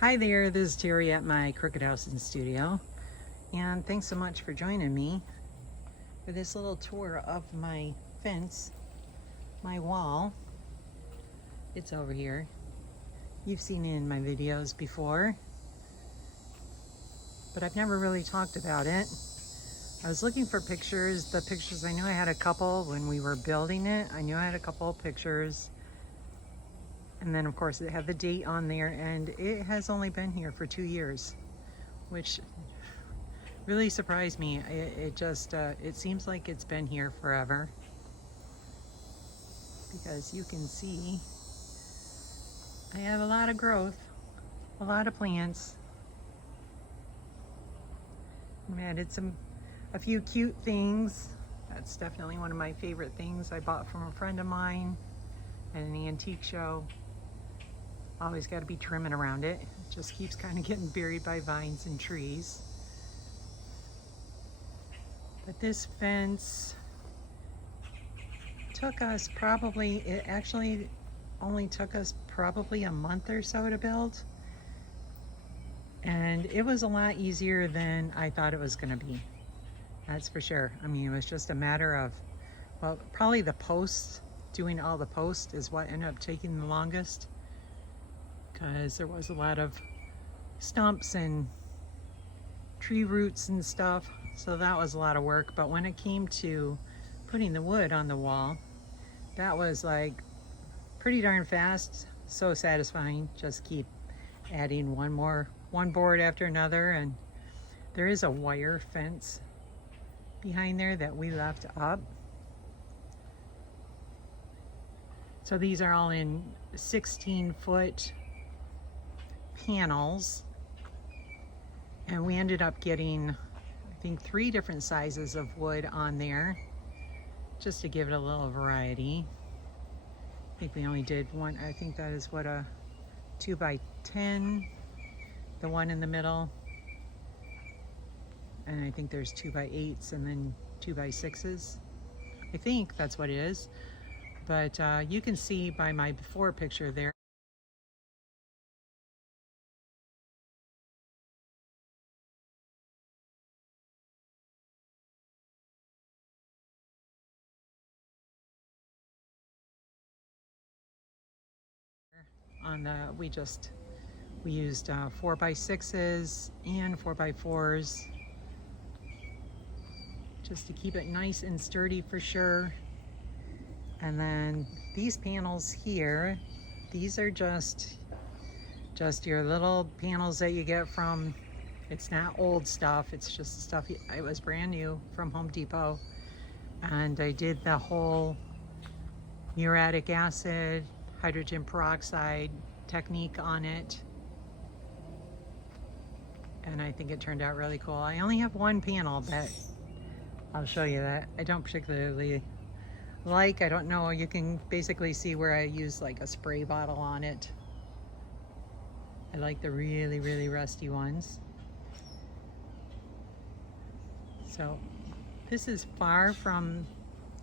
Hi there, this is Terry at my Crooked House and Studio, and thanks so much for joining me for this little tour of my fence, my wall. It's over here. You've seen it in my videos before, but I've never really talked about it. I was looking for pictures. The pictures, I knew I had a couple when we were building it. I knew I had a couple of pictures. And then of course it had the date on there, and it has only been here for 2 years, which really surprised me. It seems like it's been here forever, because you can see I have a lot of growth, a lot of plants. I added a few cute things. That's definitely one of my favorite things I bought from a friend of mine at an antique show. Always got to be trimming around it. It just keeps kind of getting buried by vines and trees. But this fence took us it actually only took us probably a month or so to build. And it was a lot easier than I thought it was going to be. That's for sure. I mean, it was just a matter of, well, probably the posts, doing all the posts is what ended up taking the longest, because there was a lot of stumps and tree roots and stuff, so that was a lot of work. But when it came to putting the wood on the wall, that was like pretty darn fast. So satisfying. Just keep adding one board after another. And there is a wire fence behind there that we left up. So these are all in 16-foot panels, and we ended up getting, I think, 3 different sizes of wood on there, just to give it a little variety. I think we only did one. I think that is what, a 2x10, the one in the middle, and I think there's 2x8s and then 2x6s. I think that's what it is, but you can see by my before picture there. On the we used 4x6s and 4x4s, just to keep it nice and sturdy for sure. And then these panels here, these are just your little panels that you get from, it's not old stuff, it's just stuff, it was brand new from Home Depot. And I did the whole muriatic acid, hydrogen peroxide technique on it, and I think it turned out really cool. I only have one panel that I'll show you that I don't particularly like. I don't know, you can basically see where I use like a spray bottle on it. I like the really rusty ones. So this is far from,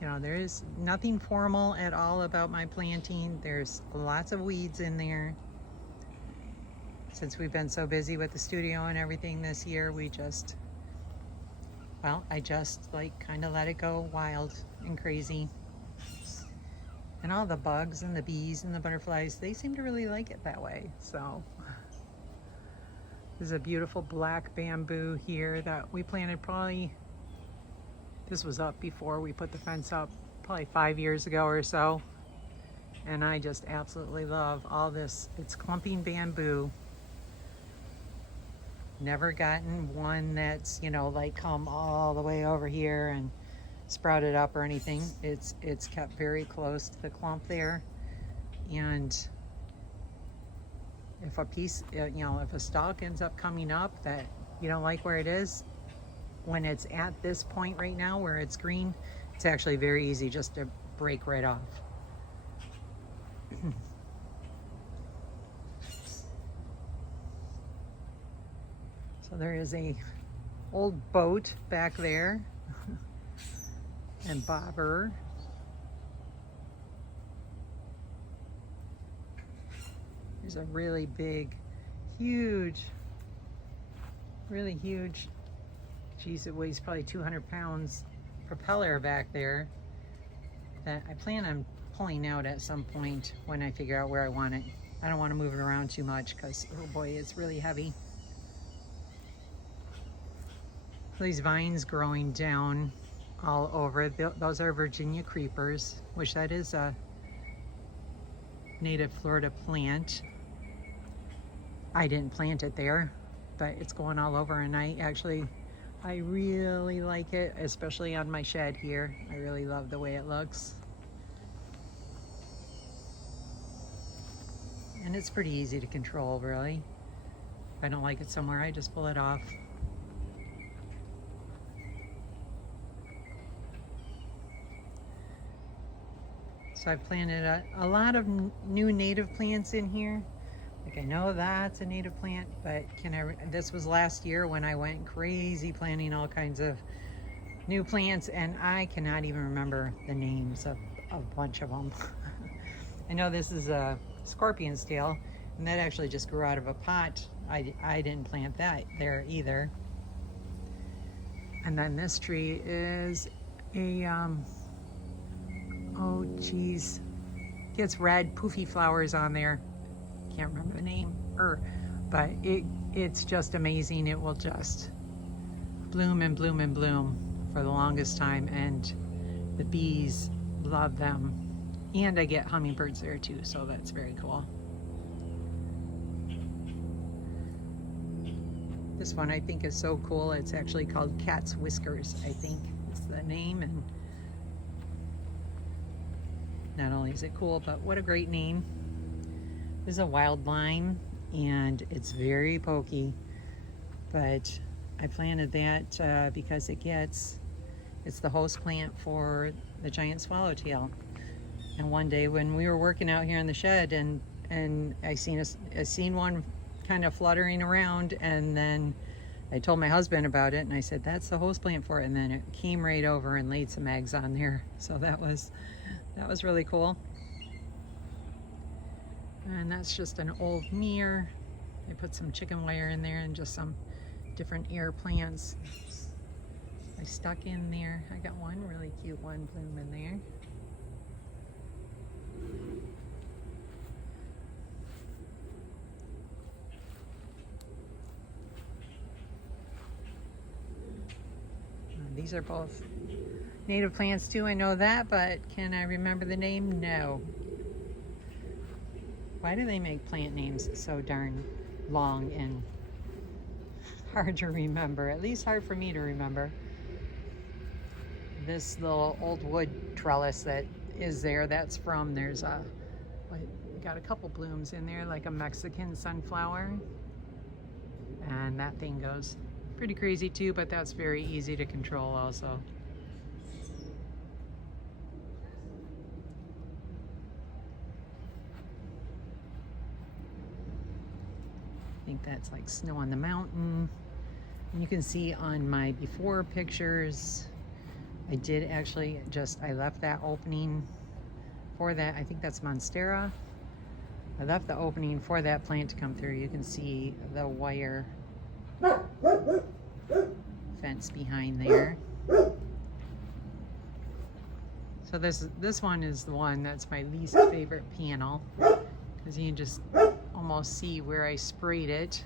there is nothing formal at all about my planting. There's lots of weeds in there. Since we've been so busy with the studio and everything this year, I just like kind of let it go wild and crazy. And all the bugs and the bees and the butterflies, they seem to really like it that way. So there's a beautiful black bamboo here that we planted this was up before we put the fence up, probably 5 years ago or so. And I just absolutely love all this. It's clumping bamboo. Never gotten one that's, like come all the way over here and sprouted up or anything. It's kept very close to the clump there. And if a piece, if a stalk ends up coming up that you don't like where it is, when it's at this point right now where it's green, it's actually very easy just to break right off. So there is a old boat back there and bobber. There's a really big huge, really huge. Geez, it weighs probably 200 pounds propeller back there that I plan on pulling out at some point when I figure out where I want it. I don't want to move it around too much because, oh boy, it's really heavy. These vines growing down all over, those are Virginia creepers, which that is a native Florida plant. I didn't plant it there, but it's going all over, and I really like it, especially on my shed here. I really love the way it looks. And it's pretty easy to control, really. If I don't like it somewhere, I just pull it off. So I've planted a lot of new native plants in here. Like, I know that's a native plant, but this was last year when I went crazy planting all kinds of new plants, and I cannot even remember the names of a bunch of them. I know this is a scorpion's tail, and that actually just grew out of a pot. I didn't plant that there either. And then this tree is a oh geez, gets red poofy flowers on there. Can't remember the name, but it's just amazing. It will just bloom and bloom and bloom for the longest time, and the bees love them. And I get hummingbirds there too, so that's very cool. This one I think is so cool. It's actually called Cat's Whiskers, I think is the name. And not only is it cool, but what a great name. This is a wild lime, and it's very pokey, but I planted that because it's the host plant for the giant swallowtail. And one day when we were working out here in the shed, and I seen one kind of fluttering around, and then I told my husband about it, and I said, that's the host plant for it. And then it came right over and laid some eggs on there. So that was really cool. And that's just an old mirror. I put some chicken wire in there and just some different air plants I stuck in there. I got one really cute one bloom in there. These are both native plants too, I know that, but can I remember the name? No. Why do they make plant names so darn long and hard to remember? At least hard for me to remember. This little old wood trellis that is there, there's got a couple blooms in there, like a Mexican sunflower. And that thing goes pretty crazy too, but that's very easy to control also. I think that's like snow on the mountain. And you can see on my before pictures, I did actually I left that opening for that. I think that's Monstera. I left the opening for that plant to come through. You can see the wire fence behind there. So this one is the one that's my least favorite panel, because you can just almost see where I sprayed it.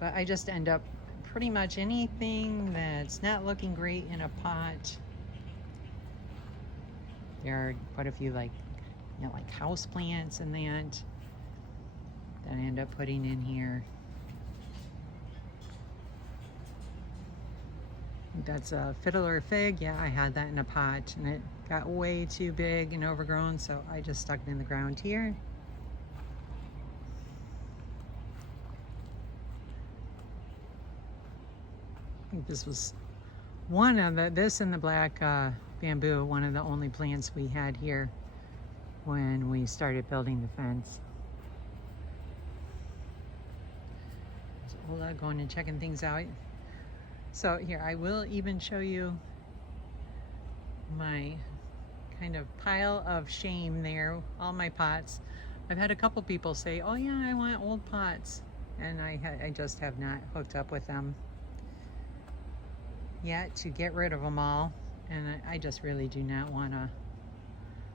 But I just end up pretty much anything that's not looking great in a pot. There are quite a few like house plants and that I end up putting in here. That's a fiddler fig. Yeah, I had that in a pot and it got way too big and overgrown, so I just stuck it in the ground here. I think this was one of this and the black bamboo, one of the only plants we had here when we started building the fence. So Ola going and checking things out. So here, I will even show you my kind of pile of shame there, all my pots. I've had a couple people say, oh yeah, I want old pots, and I just have not hooked up with them yet to get rid of them all, and I just really do not want to.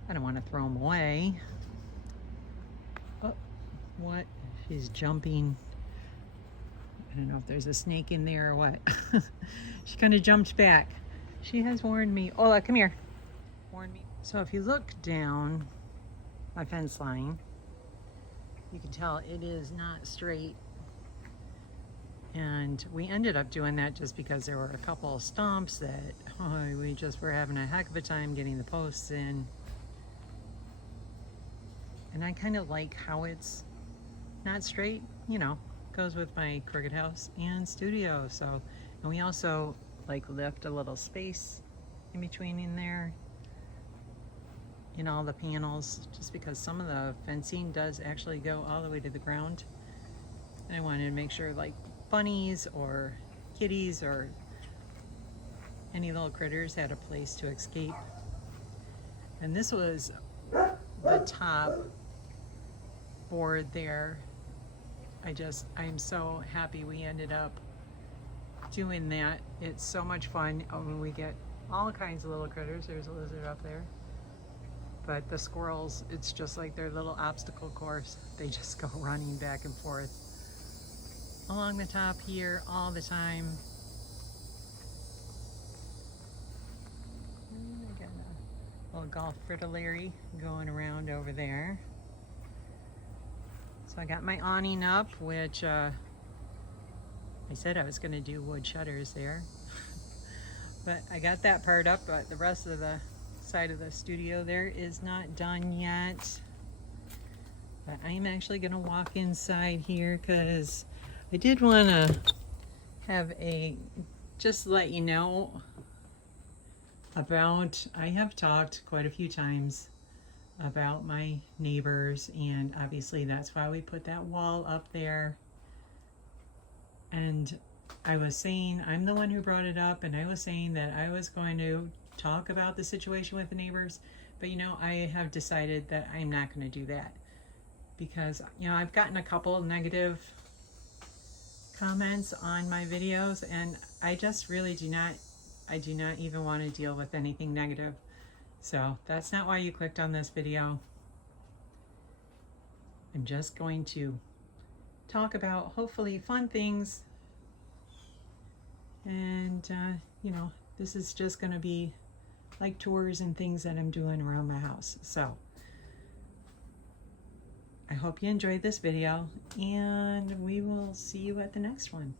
I don't want to throw them away. Oh, what? She's jumping. I don't know if there's a snake in there or what. She kind of jumped back. She has warned me. Ola, come here. Warned me. So if you look down my fence line, you can tell it is not straight. And we ended up doing that just because there were a couple of stumps that we just were having a heck of a time getting the posts in. And I kind of like how it's not straight, you know, goes with my Crooked House and Studio. So, and we also like left a little space in between in there in all the panels, just because some of the fencing does actually go all the way to the ground. And I wanted to make sure like bunnies or kitties or any little critters had a place to escape. And this was the top board there. I'm so happy we ended up doing that. It's so much fun. We get all kinds of little critters. There's a lizard up there. But the squirrels, it's just like their little obstacle course. They just go running back and forth along the top here all the time. I got a little golf fritillary going around over there. So I got my awning up, which I said I was going to do wood shutters there. But I got that part up, but the rest of the side of the studio there is not done yet. But I am actually going to walk inside here because I did want to have just let you know about, I have talked quite a few times about my neighbors, and obviously that's why we put that wall up there. And I was saying, I'm the one who brought it up, and I was saying that I was going to talk about the situation with the neighbors, but you know, I have decided that I'm not going to do that because, you know, I've gotten a couple negative comments on my videos, and I just really do not even want to deal with anything negative. So that's not why you clicked on this video. I'm just going to talk about hopefully fun things, and you know, this is just going to be like tours and things that I'm doing around my house. So I hope you enjoyed this video, and we will see you at the next one.